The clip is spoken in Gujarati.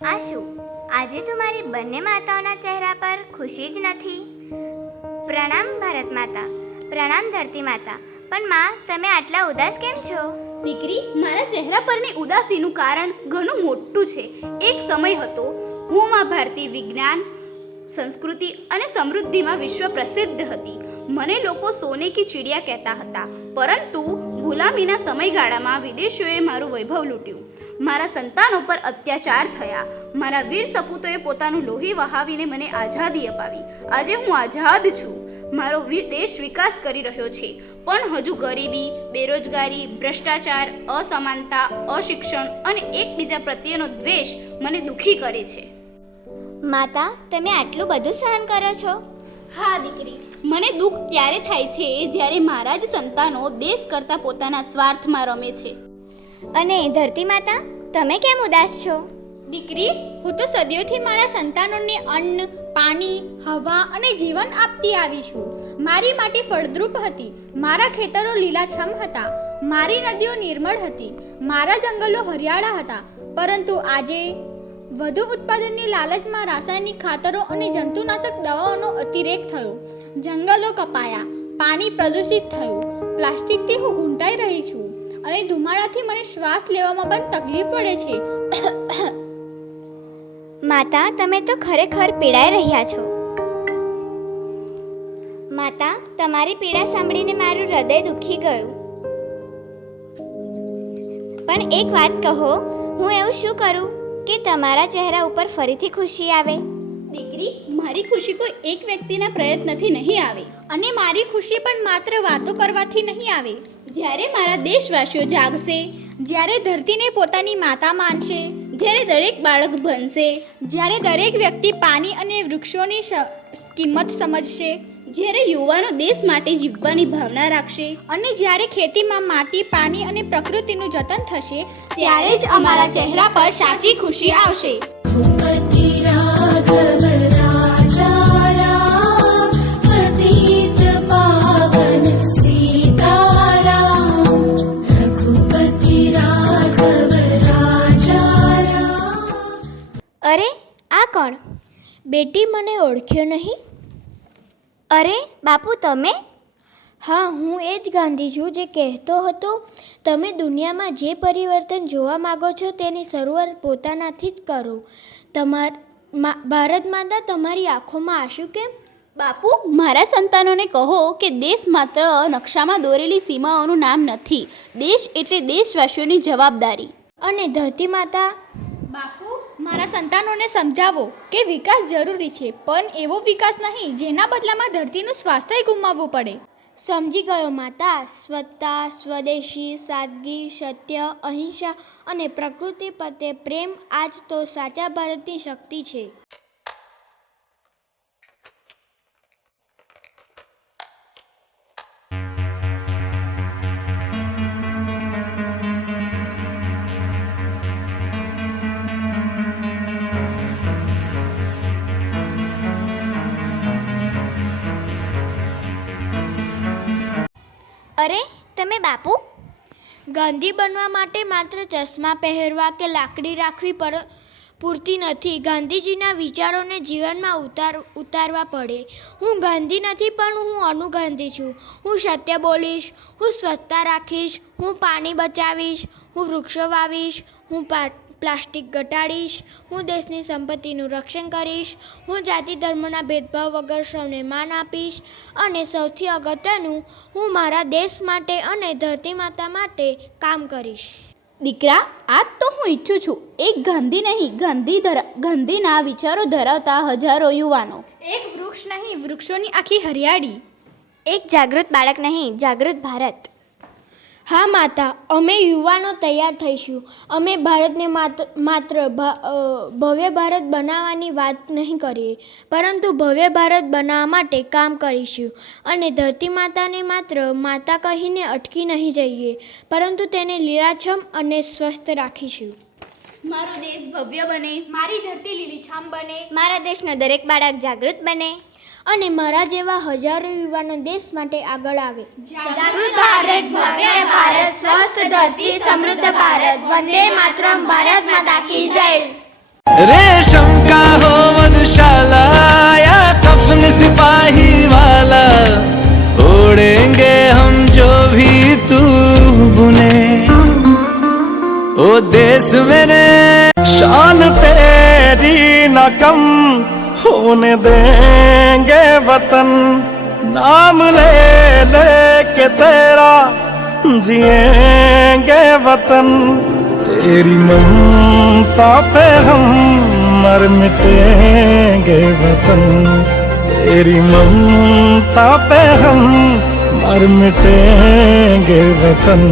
આ શું? આજે તો મારી બંને માતાઓના ચહેરા પર ખુશી જ નથી. પ્રણામ ભારત માતા, પ્રણામ ધરતી માતા. પણ માં, તમે આટલા ઉદાસ કેમ છો? દીકરી, મારા ચહેરા પરની ઉદાસીનું કારણ ઘણું મોટું છે. એક સમય હતો હું માં ભારતી વિજ્ઞાન, સંસ્કૃતિ અને સમૃદ્ધિમાં વિશ્વ પ્રસિદ્ધ હતી. મને લોકો સોને કી ચીડિયા કહેતા હતા. પરંતુ ગુલામીના સમયગાળામાં વિદેશીઓએ મારું વૈભવ લૂંટ્યું. મારા સંતાનો પર અત્યાચાર થયા. મારા વીર સપૂતોએ પોતાનું લોહી વહાવીને મને આઝાદી અપાવી. આજે હું આઝાદ છું. મારો દેશ વિકાસ કરી રહ્યો છે, પણ હજુ ગરીબી, બેરોજગારી, ભ્રષ્ટાચાર, અસમાનતા, અશિક્ષણ અને એકબીજા પ્રત્યેનો દ્વેષ મને દુઃખી કરે છે. માતા, તમે આટલું બધું સહન કરો છો? હા દીકરી, મને દુઃખ ત્યારે થાય છે જ્યારે મારા જ સંતાનો દેશ કરતાં પોતાના સ્વાર્થમાં રમે છે. અને ધરતી માતા, તમે કેમ ઉદાસ છો? દીકરી, હું તો સદીઓથી મારા સંતાનોને અન્ન, પાણી, હવા અને જીવન આપતી આવી છું. મારી માટી ફળદ્રુપ હતી, મારા ખેતરો લીલાછમ હતા, મારી નદીઓ નિર્મળ હતી, મારા જંગલો હરિયાળા હતા. પરંતુ આજે વધુ ઉત્પાદનની લાલચમાં રાસાયણિક ખાતરો અને જંતુનાશક દવાઓનો અતિરેક થયો. જંગલો કપાયા, પાણી પ્રદૂષિત થયું, પ્લાસ્ટિકથી હું ઘૂંટાઈ રહી છું અને ધુમાડાથી મને શ્વાસ લેવામાં પણ તકલીફ પડે છે. માતા, તમે તો ખરેખર પીડાઈ રહ્યા છો. માતા, તમારી પીડા સાંભળીને મારું હૃદય દુખી ગયું. પણ એક વાત કહો, હું એવું શું કરું કે તમારા ચહેરા ઉપર ફરીથી ખુશી આવે? દીકરી, મારી ખુશી કોઈ એક વ્યક્તિના પ્રયત્નથી નહીં આવે, અને મારી ખુશી પણ માત્ર વાતો કરવાથી નહીં આવે. જ્યારે મારા દેશવાસીઓ જાગશે, જ્યારે ધરતીને પોતાની માતા માનશે, જ્યારે દરેક બાળક ભણશે, જ્યારે દરેક વ્યક્તિ પાણી અને વૃક્ષોની કિંમત સમજશે, જ્યારે યુવાનો દેશ માટે જીવવાની ભાવના રાખશે, અને જ્યારે ખેતીમાં માટી, પાણી અને પ્રકૃતિનું જતન થશે, ત્યારે જ અમારા ચહેરા પર સાચી ખુશી આવશે. અરે, આ કોણ? બેટી, મને ઓળખ્યો નહીં? અરે બાપુ, તમે? હા, હું એ જ ગાંધી છું જે કહેતો હતો તમે દુનિયામાં જે પરિવર્તન જોવા માગો છો તેની શરૂઆત પોતાનાથી જ કરો. ભારત માતા, તમારી આંખોમાં આંસુ કેમ? બાપુ, મારા સંતાનોને કહો કે દેશ માત્ર નકશામાં દોરેલી સીમાઓનું નામ નથી. દેશ એટલે દેશવાસીઓની જવાબદારી. અને ધરતી માતા? બાપુ, મારા સંતાનોને સમજાવો કે વિકાસ જરૂરી છે, પણ એવો વિકાસ નહીં જેના બદલામાં ધરતીનું સ્વાસ્થ્ય ગુમાવવું પડે. સમજી ગયો માતા. સ્વચ્છતા, સ્વદેશી, સાદગી, સત્ય, અહિંસા અને પ્રકૃતિ પ્રત્યે પ્રેમ, આજ તો સાચા ભારતની શક્તિ છે. અરે, તમે બાપુ? ગાંધી બનવા માટે માત્ર ચશ્મા પહેરવા કે લાકડી રાખવી પૂરતી નથી. ગાંધીજીના વિચારોને જીવનમાં ઉતારવા પડે. હું ગાંધી નથી, પણ હું અનુ ગાંધી છું. હું સત્ય બોલીશ, હું સ્વચ્છતા રાખીશ, હું પાણી બચાવીશ, હું વૃક્ષો વાવીશ, હું પ્લાસ્ટિક ઘટાડીશ, હું દેશની સંપત્તિનું રક્ષણ કરીશ, હું જાતિ ધર્મના ભેદભાવ વગર સૌને માન આપીશ, અને સૌથી અગત્યનું, હું મારા દેશ માટે અને ધરતી માતા માટે કામ કરીશ. દીકરા, આજ તો હું ઈચ્છું છું એક ગાંધી નહીં, ગાંધીના વિચારો ધરાવતા હજારો યુવાનો. એક વૃક્ષ નહીં, વૃક્ષોની આખી હરિયાળી. એક જાગૃત બાળક નહીં, જાગૃત ભારત. હા માતા, અમે યુવાનો તૈયાર થઈશું. અમે ભારતને માત્ર ભવ્ય ભારત બનાવવાની વાત નહીં કરીએ, પરંતુ ભવ્ય ભારત બનાવવા માટે કામ કરીશું. અને ધરતી માતાને માત્ર માતા કહીને અટકી નહીં જઈએ, પરંતુ તેને લીલાછમ અને સ્વસ્થ રાખીશું. મારો દેશ ભવ્ય બને, મારી ધરતી લીલીછમ બને, મારા દેશનો દરેક બાળક જાગૃત બને, અને મારા જેવા હજારો યુવાનો દેશ માટે આગળ આવે. જાગૃત ભારત, ભવ્ય ભારત, સ્વસ્થ ધરતી, સમૃદ્ધ ભારત. વંદે માતરમ. ભારત માતા કી જય. रेशम का हो मधुशाला या कफन सिपाही वाला, ओढ़ेंगे हम जो भी तू बुने। ओ देश मेरे, शान तेरी न कम होने देंगे वतन, नाम ले ले के तेरा जिएंगे वतन। तेरी ममता पे हम मर मिटेंगे वतन, तेरी ममता पे हम मर मिटेंगे वतन।